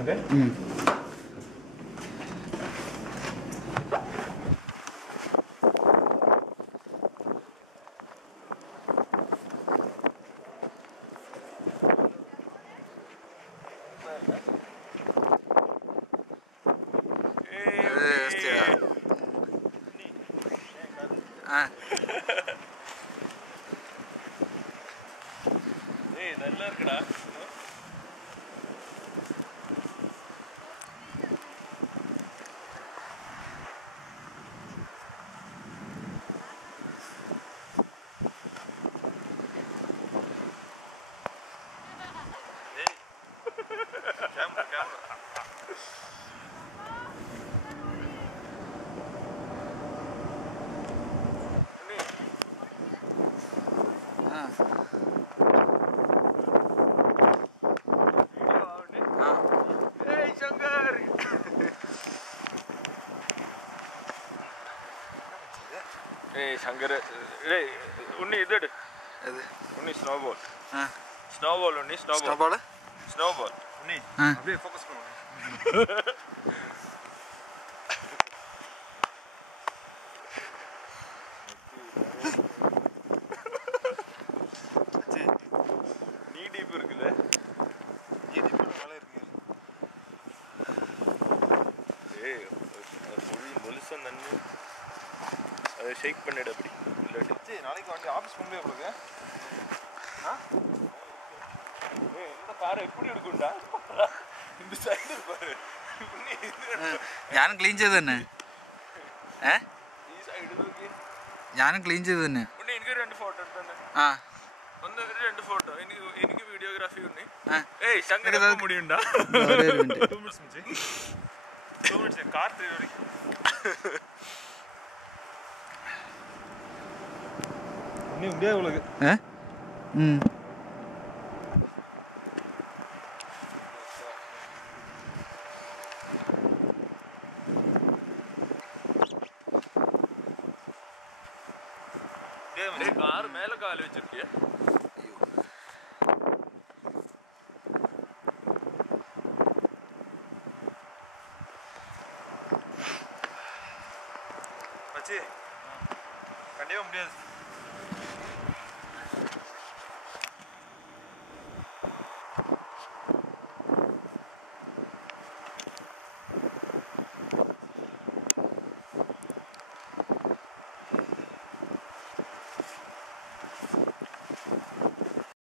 Okay? Hey, நல்லா இருக்குடா. Hey, Shankar. Hey, Unni, is it? Unni, snowball. Snowball, Unni, snowball. Snowball? Snowball. Unni, abhi focus karo. Knee deep இருக்குல? Knee deep மேல இருக்கு. ஏய், முழுசா நன்னு. அதை ஷேக் பண்ணிடு அப்படி. இல்லாட்டி நாளைக்கு வந்து ஆபீஸ் போக முடியாது உங்களுக்கு. ஏய், இந்த கார் எப்படி எடுக்கும்டா? இந்த சைடு பாரு. ഞാനും ക്ലീൻ ചെയ്ത് തന്നെ. ഈ സൈഡ് നോക്കി. ഞാനും ക്ലീൻ ചെയ്ത് തന്നെ. ഉണ്ണി എനിക്ക് രണ്ട് ഫോട്ടോ എടുത്തന്നെ. ഒന്ന് രണ്ട് ഫോട്ടോ. എനിക്ക് വീഡിയോഗ്രാഫി ഉണ്ണി. ഏയ് ശങ്കർ എപ്പോ മുടിയുണ്ടാ? 2 മിനിറ്റ്സ് മുഞ്ചി. 2 മിനിറ്റ്സ് കാർ തേടി. ഉണ്ണി ഉണ്ടിയാ உங்களுக்கு. ये कार மேல கால் வச்சிருக்கியா? மச்சி கண்டிப்பா முடியாது.